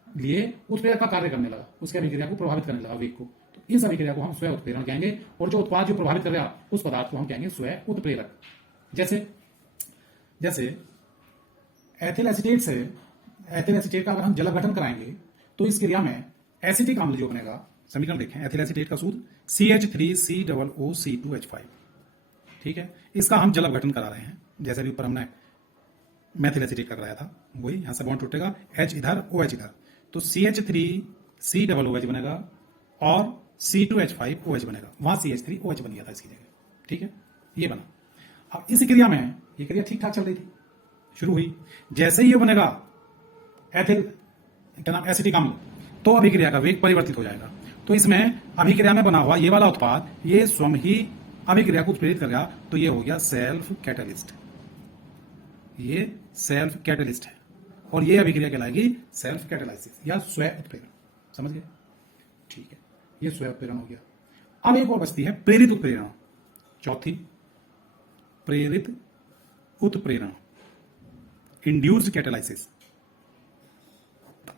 लिए उत्प्रेरक का कार्य करने लगा, उसके अभिक्रिया को प्रभावित करने लगा वेग को, तो इस अभिक्रिया को हम स्वयं उत्प्रेरण कहेंगे। और जो उत्पाद जो प्रभावित कर रहा है उस पदार्थ को हम कहेंगे स्वयं उत्प्रेरक। जैसे एथिल एसिटेट का अगर हम जलघटन कराएंगे तो इस क्रिया में एसिटिक अम्ल जो बनेगा, समीकरण देखें, एथिल एसिटेट का सूत्र CH3COOC2H5। ठीक है, इसका हम जलघटन करा रहे हैं, जैसे भी ऊपर हमने मेथिल एसिटेट का कराया था, वही यहां से बॉन्ड टूटेगा, H इधर OH इधर, तो CH3COOH बनेगा और C2H5OH बनेगा, वहां CH3OH बन गया था इसकी जगह। ठीक है, ये बना। अब इस क्रिया में ये क्रिया ठीक ठाक चल रही थी, शुरू हुई, जैसे ही ये बनेगा एथिल क्या नाम एसिटिक अम्ल, तो अभिक्रिया का वेग परिवर्तित हो जाएगा। तो इसमें अभिक्रिया में बना हुआ ये वाला उत्पाद ये स्वयं ही अभिक्रिया को उत्प्रेरित करेगा, तो ये हो गया सेल्फ कैटलिस्ट। ये सेल्फ कैटलिस्ट है, और ये अभिक्रिया कहलाएगी सेल्फ कैटेलाइसिस या स्वयं उत्प्रेरण। समझ गए? ठीक है, ये स्वयं उत्प्रेरण हो गया। अब एक और बचती है प्रेरित उत्प्रेरण, चौथी प्रेरित उत्प्रेरण, इंड्यूस्ड कैटालाइसिस।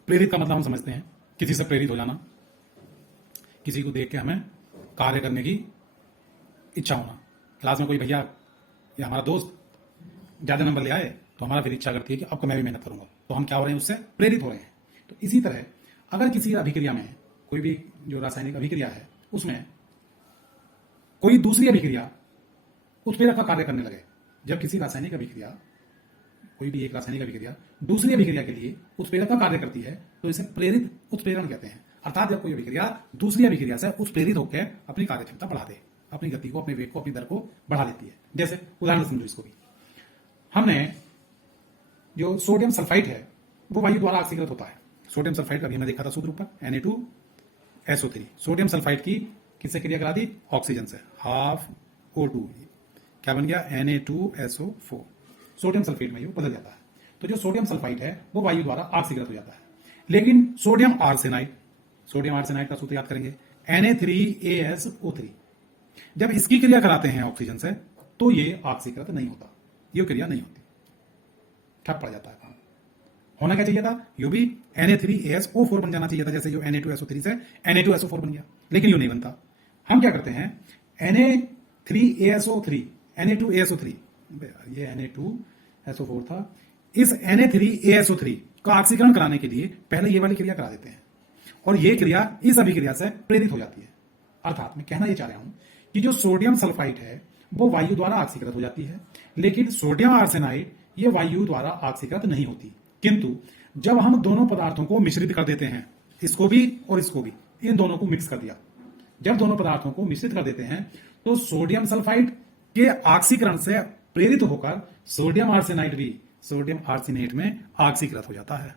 प्रेरित का मतलब हम समझते हैं किसी से प्रेरित हो जाना, किसी को देख के हमें कार्य करने की इच्छा होना। क्लास में कोई भैया या हमारा दोस्त ज्यादा नंबर ले आए तो हमारा फिर इच्छा करती है कि अब मैं भी मेहनत करूंगा, तो हम क्या हो रहे हैं, उससे प्रेरित हो रहे हैं। तो इसी तरह अगर किसी अभिक्रिया में, कोई भी जो रासायनिक अभिक्रिया है उसमें कोई दूसरी अभिक्रिया उत्प्रेरक का कार्य करने लगे, जब किसी रासायनिक अभिक्रिया, कोई भी एक रासायनिक अभिक्रिया दूसरी अभिक्रिया के लिए उत्प्रेरक का कार्य करती है तो इसे प्रेरित उत्प्रेरण कहते हैं। अर्थात जब कोई अभिक्रिया दूसरी अभिक्रिया से उत्प्रेरित होकर अपनी कार्यक्षमता बढ़ा दे, अपनी गति को, अपने वेग को, अपनी दर को बढ़ा लेती है। जैसे उदाहरण समझो इसको भी, हमने जो सोडियम सल्फाइड है वो वायु द्वारा ऑक्सीकृत होता है। सोडियम सल्फाइड का भी हमने देखा था सूत्र ऊपर, Na2SO3। सोडियम सल्फाइड की किससे क्रिया करा दी, ऑक्सीजन से, हाफ O2, क्या बन गया, Na2SO4। सोडियम सल्फेट में ये बदल जाता है। तो जो सोडियम सल्फाइड है वो वायु द्वारा ऑक्सीकृत हो जाता है। लेकिन सोडियम आर्सेनाइड का सूत्र याद करेंगे, Na3ASO3, जब इसकी क्रिया कराते हैं ऑक्सीजन से तो ये ऑक्सीकृत नहीं होता, ये क्रिया नहीं होती, ठप पड़ जाता है काम। होना क्या चाहिए था, यो भी Na3ASO4 बन जाना चाहिए था, जैसे जो Na2SO3 से Na2SO4 बन गया, लेकिन यो नहीं बनता। हम क्या करते हैं, Na3ASO3, Na2ASO3, ये Na2SO4 था, इस Na3ASO3 का ऑक्सीकरण कराने के लिए पहले ये वाली क्रिया करा देते हैं और ये क्रिया इस अभिक्रिया से प्रेरित हो जाती है। अर्थात मैं कहना ये चाह रहा हूं कि जो सोडियम सल्फाइड है वो वायु द्वारा ऑक्सीकृत हो जाती है, लेकिन सोडियम आर्सेनाइड ये वायु द्वारा ऑक्सीकृत नहीं होती। किंतु जब हम दोनों पदार्थों को मिश्रित कर देते हैं, इसको भी और इसको भी, इन दोनों को मिक्स कर दिया, जब दोनों पदार्थों को मिश्रित कर देते हैं तो सोडियम सल्फाइड के ऑक्सीकरण से प्रेरित होकर सोडियम आर्सेनाइड भी सोडियम आर्सेनेट में ऑक्सीकृत हो जाता है,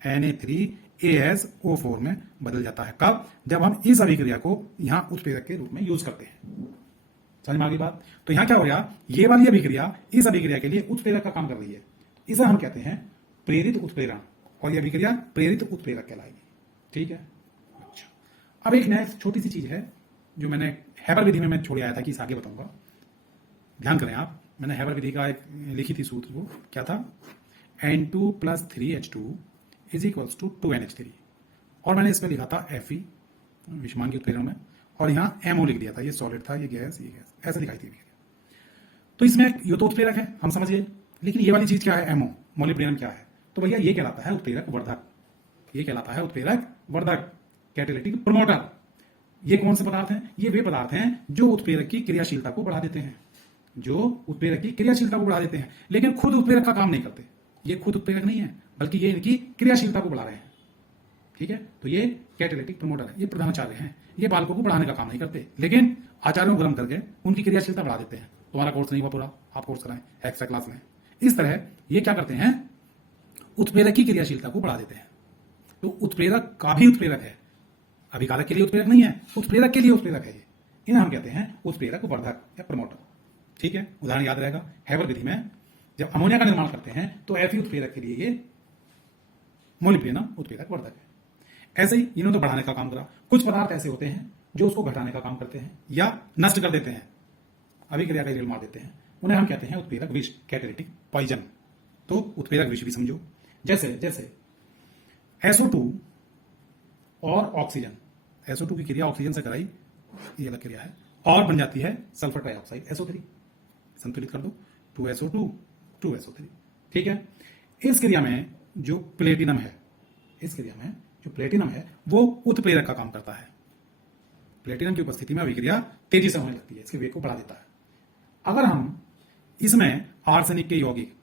Na3ASO4 में बदल जाता है। कब, जब हम इस अभिक्रिया को यहां उत्प्रेरक के रूप में यूज करते हैं। समझ में आ गई बात। तो यहां क्या हो गया, ये वाली अभिक्रिया इस अभिक्रिया के लिए उत्प्रेरक का काम कर रही है, इसे हम कहते हैं प्रेरित उत्प्रेरण, और यह अभिक्रिया प्रेरित उत्प्रेरक कहलाएगी। ठीक है। अच्छा, अब एक नया छोटी सी चीज है जो मैंने हैबर विधि में मैं छोड़ आया था कि इसे आगे बताऊंगा, ध्यान करें आप। मैंने हैबर विधि का एक लिखी थी सूत्र, वो क्या था, N2 + 3H2 = 2NH3, और मैंने इसमें लिखा था Fe विषमान के उत्प्रेरण में, और यहाँ MO लिख दिया था, ये सॉलिड था, ये गैस, ऐसे लिखाई थी। तो इसमें ये तो उत्प्रेरक है, हम समझ गए, लेकिन ये वाली चीज क्या है, MO मोलिब्डेनम क्या है, तो भैया ये कहलाता है उत्प्रेरक वर्धक, ये कहलाता है उत्प्रेरक वर्धक, कैटालिटिक प्रमोटर। ये कौन से पदार्थ हैं, ये वे पदार्थ हैं जो उत्प्रेरक की क्रियाशीलता को बढ़ा देते हैं, जो उत्प्रेरक की क्रियाशीलता को बढ़ा देते हैं, लेकिन खुद उत्प्रेरक का काम नहीं करते। ये खुद उत्प्रेरक नहीं है, बल्कि ये इनकी क्रियाशीलता को बढ़ा रहे हैं। ठीक है, तो ये कैटालिटिक प्रमोटर है, ये प्रधानाचार्य हैं, ये बालकों को बढ़ाने का काम नहीं करते, लेकिन आचार्यों को गर्म करके उनकी क्रियाशीलता बढ़ा देते हैं। तुम्हारा कोर्स नहीं हुआ पूरा, आप कोर्स कराएं, एक्स्ट्रा क्लास लें। इस तरह ये क्या करते हैं, उत्प्रेरक की क्रियाशीलता को बढ़ा देते हैं। तो उत्प्रेरक का भी उत्प्रेरक है, अभिकारक के लिए उत्प्रेरक नहीं है, उत्प्रेरक के लिए उत्प्रेरक है ये। इन्हें हम कहते हैं उत्प्रेरक वर्धक या प्रमोटर। ठीक है, उदाहरण याद रहेगा, हैबर विधि में जब अमोनिया का निर्माण करते हैं तो Fe उत्प्रेरक के लिए ये मोलिब्डेनम उत्प्रेरक वर्धक है। ऐसे ही इन्होंने तो बढ़ाने का काम करा। कुछ पदार्थ ऐसे होते हैं जो उसको घटाने का काम करते हैं या नष्ट कर देते हैं, अभिक्रिया का रेल मार देते हैं, उन्हें हम कहते हैं उत्प्रेरक विष, कैटालिटिक पॉइजन। तो उत्प्रेरक विष भी समझो, जैसे SO2 और ऑक्सीजन, SO2 की क्रिया ऑक्सीजन से कराई, ये अलग क्रिया है, और बन जाती है सल्फर ट्राइऑक्साइड SO3, संतुलित कर दो, 2SO2 2SO3। ठीक है, इस क्रिया में जो प्लेटिनम है, इस क्रिया में जो प्लेटिनम है वो उत्प्रेरक का काम करता है। प्लेटिनम की उपस्थिति में अभिक्रिया तेजी से होने लगती है, इसके वेग को बढ़ा देता है। अगर हम इसमें आर्सेनिक के यौगिक,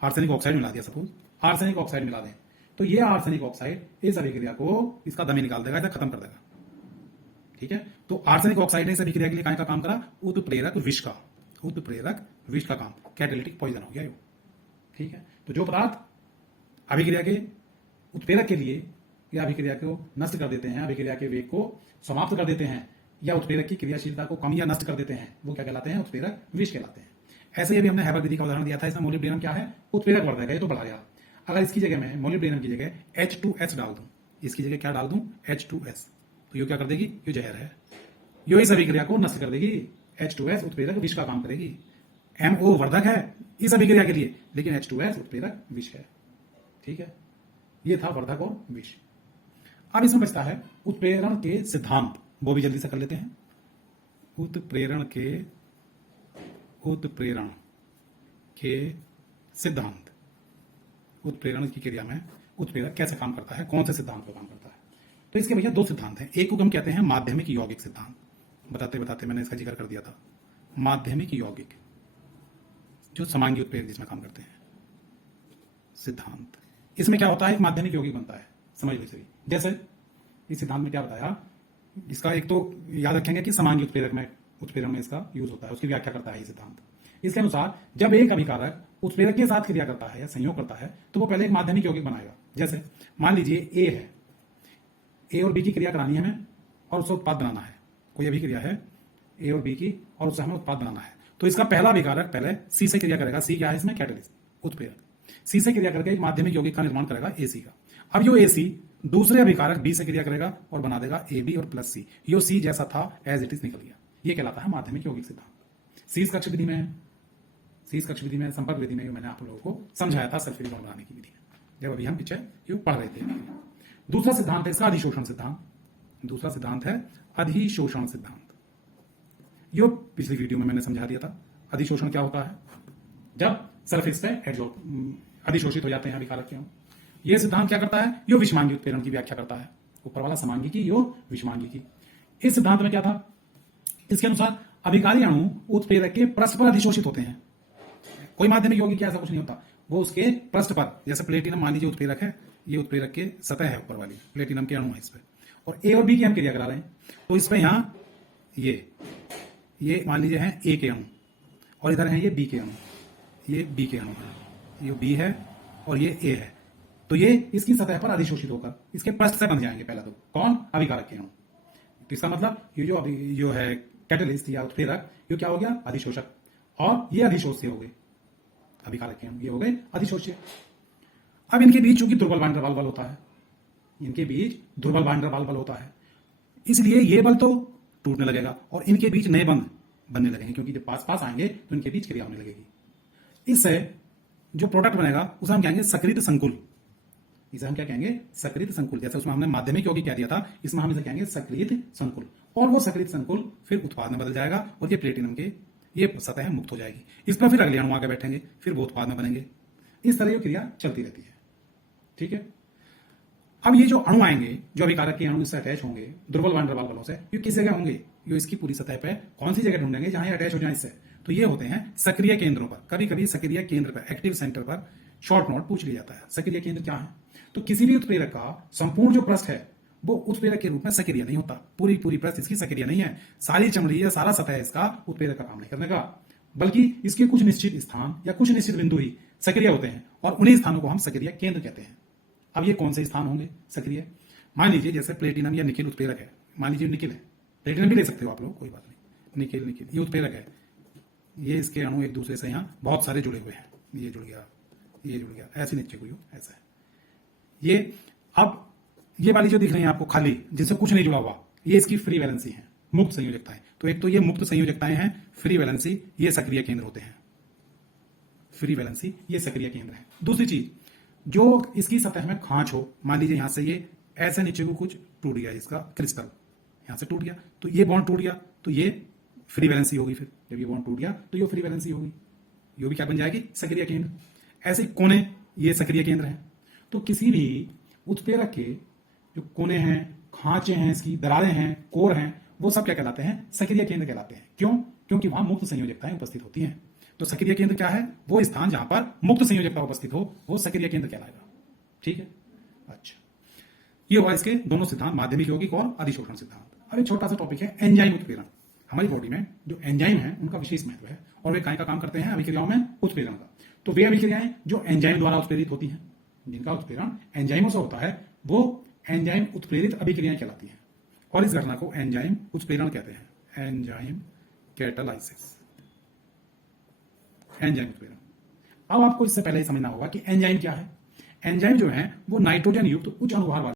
आर्सेनिक ऑक्साइड मिला दिया, सपोज आर्सेनिक ऑक्साइड मिला दें, तो ये आर्सेनिक ऑक्साइड इस अभिक्रिया को, इसका दम ही निकाल देगा, इसे खत्म कर देगा। ठीक है, तो आर्सेनिक ऑक्साइड ने इस अभिक्रिया के लिए काय का काम करा, उत्प्रेरक विष का, उत्प्रेरक विष का काम, कैटालिटिक पॉइजन हो गया ये। ठीक है, तो जो पदार्थ अभिक्रिया के उत्प्रेरक के लिए या अभिक्रिया को नष्ट कर देते हैं, अभिक्रिया के वेग को समाप्त कर देते हैं, या उत्प्रेरक की क्रियाशीलता को कम या नष्ट कर देते हैं, वो क्या कहलाते हैं, उत्प्रेरक विष कहलाते हैं। ऐसे ही अभी हमने हैबर विधि का उदाहरण दिया था, इसमें मोलिब्डेनम क्या है, उत्प्रेरक वर्धक है, ये तो बढ़ा गया। अगर इसकी जगह मैं मोलिब्डेनम की जगह H2S डाल दूं, इसकी जगह क्या डाल दूं, H2S, तो यो क्या कर देगी, यो जहर है, यो इस अभिक्रिया को नष्ट कर देगी। H2S उत्प्रेरक विष का काम करेगी। MO वर्धक है इस अभिक्रिया के लिए, लेकिन H2S उत्प्रेरक विष है। ठीक है, ये था वर्धक और विष। अब इसमें बचता है उत्प्रेरण के सिद्धांत, वो भी जल्दी से कर लेते हैं। उत्प्रेरण के सिद्धांत। उत्प्रेरण की क्रिया में उत्प्रेरक कैसे काम करता है, कौन से सिद्धांत पर काम करता है। तो इसके भैया दो सिद्धांत हैं। एक को हम कहते हैं माध्यमिक यौगिक सिद्धांत, बताते बताते मैंने इसका जिक्र कर दिया था। माध्यमिक यौगिक जो समांगी उत्प्रेरक जिसमें काम करते हैं सिद्धांत। इसमें क्या होता है, एक माध्यमिक यौगिक बनता है, समझ लीजिए। जैसे इस सिद्धांत में क्या बताया, इसका एक तो याद रखेंगे कि समांगी उत्प्रेरण में इसका यूज होता है, उसकी व्याख्या करता है ये सिद्धांत। इसके अनुसार जब एक अभिकारक उत्प्रेरक के साथ क्रिया करता है या संयोग करता है तो वो पहले एक माध्यमिक यौगिक बनाएगा। जैसे मान लीजिए ए है, ए और बी की क्रिया करानी है हमें और उससे उत्पाद बनाना है। कोई अभिक्रिया है ए और बी की और उससे हमें उत्पाद बनाना है, तो इसका पहला अभिकारक पहले सी से क्रिया करेगा। सी क्या है इसमें, कैटलिस्ट, उत्प्रेरक। सी से क्रिया करके एक माध्यमिक यौगिक का निर्माण करेगा एसी का। अब यो एसी दूसरे अभिकारक बी से क्रिया करेगा और बना देगा ए बी और प्लस सी। यो सी जैसा था एज इट इज निकल गया। ये कहलाता है माध्यमिक यौगिक सिद्धांत। सीस कक्ष विधि में, सीस कक्ष विधि में, संपर्क विधि में मैंने आप लोगों को समझाया था सल्फ्यूरिक अम्ल बनाने की विधि, जब अभी हम पीछे ये पढ़ रहे थे। दूसरा सिद्धांत है इसका अधिशोषण सिद्धांत। दूसरा सिद्धांत है अधिशोषण सिद्धांत। यो पिछली वीडियो में मैंने समझा दिया था। अधिशोषण क्या होता है, जब सल्फेट से अधिशोषित हो जाते हैं अभिकारक के अणु। यह सिद्धांत क्या करता है, यो विषमांगी उत्प्रेरण की व्याख्या करता है। ऊपर वाला समांगी की, यो विषमांगी की। इस सिद्धांत में क्या था, इसके अनुसार अभिकारी अणु उत्प्रेरक के पृष्ठ पर अधिशोषित होते हैं। कोई माध्यमिक यौगिक ऐसा कुछ नहीं होता, वो उसके पृष्ठ पर, जैसे प्लेटिनम मान लीजिए उत्प्रेरक है, ये उत्प्रेरक के सतह है ऊपर वाली, प्लेटिनम के अणु है इस पे, और ए और बी की हम क्रिया करा रहे हैं, तो इस पे यहां ये मान लीजिए है ए के अणु और इधर है ये बी के अणु, ये बी के अणु है, ये बी है और ये ए है। तो ये इसकी सतह पर अधिशोषित होकर इसके पृष्ठ से बन जाएंगे पहला, तो कौन, अभिकारक के अणु। तो इसका मतलब ये जो है कैटलिस्ट या उत्प्रेरक, ये क्या हो गया, अधिशोषक, और ये अधिशोष्य हो गए अभिकारक के अणु, ये हो गए अधिशोष्य। अब इनके बीच चूंकि दुर्बल वान डेर वाल्स बल होता है, इनके बीच दुर्बल वान डेर वाल्स बल होता है, इसलिए ये बल तो टूटने लगेगा और इनके बीच नए बंध बनने लगेंगे, क्योंकि जब पास पास आएंगे तो इनके बीच क्रिया होने लगेगी। इससे जो प्रोडक्ट बनेगा उसे हम कहेंगे सक्रिय संकुल। इसे हम क्या कहेंगे, सक्रिय संकुल। जैसे उसमें हमने माध्यमिक यौगिक कह दिया था, इसमें हम इसे कहेंगे सक्रिय संकुल। और वो सक्रिय संकुल फिर उत्पाद में बदल जाएगा और ये प्लेटिनम के ये सतह मुक्त हो जाएगी। इस पर फिर अगले अणु आगे बैठेंगे, फिर वो उत्पाद में बनेंगे। इस तरह ये क्रिया चलती रहती है। ठीक है, अब ये जो अणु आएंगे, जो अभिकारक के अणु इससे अटैच होंगे दुर्बल वान डेर वाल्स बलों से, ये किस जगह होंगे, ये इसकी पूरी सतह पे कौन सी जगह ढूंढेंगे जहां ये अटैच हो जाए इससे, तो ये होते हैं सक्रिय केंद्रों पर। कभी कभी सक्रिय केंद्र पर, एक्टिव सेंटर पर शॉर्ट नोट पूछ लिया जाता है, सक्रिय केंद्र क्या है। तो किसी भी उत्प्रेरक का संपूर्ण जो पृष्ठ है वो उत्प्रेरक के रूप में सक्रिय नहीं होता, पूरी पृष्ठ इसकी सक्रिय नहीं है, सारी चमड़ी या सारा सतह इसका उत्प्रेरक का काम नहीं करने का, बल्कि इसके कुछ निश्चित स्थान या कुछ निश्चित बिंदु ही सक्रिय होते हैं और उन्हीं स्थानों को हम सक्रिय केंद्र कहते हैं। अब ये कौन से स्थान होंगे सक्रिय, मान लीजिए जैसे प्लेटिनम या निकेल उत्प्रेरक है, मान लीजिए निकेल है, प्लेटिनम भी ले सकते हो आप लोग, कोई बात नहीं, निकेल ये उत्प्रेरक है, ये इसके अणु एक दूसरे से यहाँ बहुत सारे जुड़े हुए हैं, ये जुड़ गया, ये जुड़ गया, ऐसे नीचे को ऐसा है ये। अब ये वाली जो दिख रही है आपको खाली, जिससे कुछ नहीं जुड़ा हुआ, ये इसकी फ्री वैलेंसी है, मुक्त संयोजकताएं। तो एक तो ये मुक्त संयोजकताएं हैं, फ्री वैलेंसी, ये सक्रिय केंद्र होते हैं, फ्री वैलेंसी ये सक्रिय केंद्र है। दूसरी चीज, जो इसकी सतह में खांच हो, मान लीजिए यहां से ये ऐसे नीचे को कुछ टूट गया, इसका क्रिस्टल यहां से टूट गया, तो ये बॉन्ड टूट गया, तो ये फ्री वैलेंसी होगी। फिर जब ये बॉन्ड टूट गया तो ये फ्री वैलेंसी होगी, ये भी क्या बन जाएगी, सक्रिय केंद्र। ऐसे कोने, ये सक्रिय केंद्र है। तो किसी भी उत्प्रेरक के जो कोने हैं, खांचे हैं, इसकी दरारें हैं, कोर हैं, वो सब क्या कहलाते हैं, सक्रिय केंद्र कहलाते हैं। क्यों, क्योंकि वहां मुक्त संयोजकताएं उपस्थित होती हैं। तो सक्रिय केंद्र क्या है, वो स्थान जहां पर मुक्त संयोजकता उपस्थित हो, वो सक्रिय केंद्र कहलाएगा। ठीक है, अच्छा, ये हुआ इसके दोनों सिद्धांत, माध्यमिक यौगिक और अधिशोषण सिद्धांत। अब एक छोटा सा टॉपिक है एंजाइम उत्प्रेरण। हमारी बॉडी में जो एंजाइम है उनका विशेष महत्व है और वे काय का काम करते हैं, अभिक्रियाओं में उत्प्रेरण का। तो वे अभिक्रियाएं जो एंजाइम द्वारा उत्प्रेरित होती हैं, जिनका उत्प्रेरण एंजाइमों से होता है, वो एंजाइम उत्प्रेरित अभिक्रियाएं कहलाती हैं और इस घटना को एंजाइम उत्प्रेरण कहते हैं, एंजाइम कैटालाइसिस, एंजाइम उत्प्रेरण। अब आपको इससे पहले ही समझना होगा कि एंजाइम क्या है। एंजाइम जो है वो नाइट्रोजन युक्त उच्च अणुभार वाले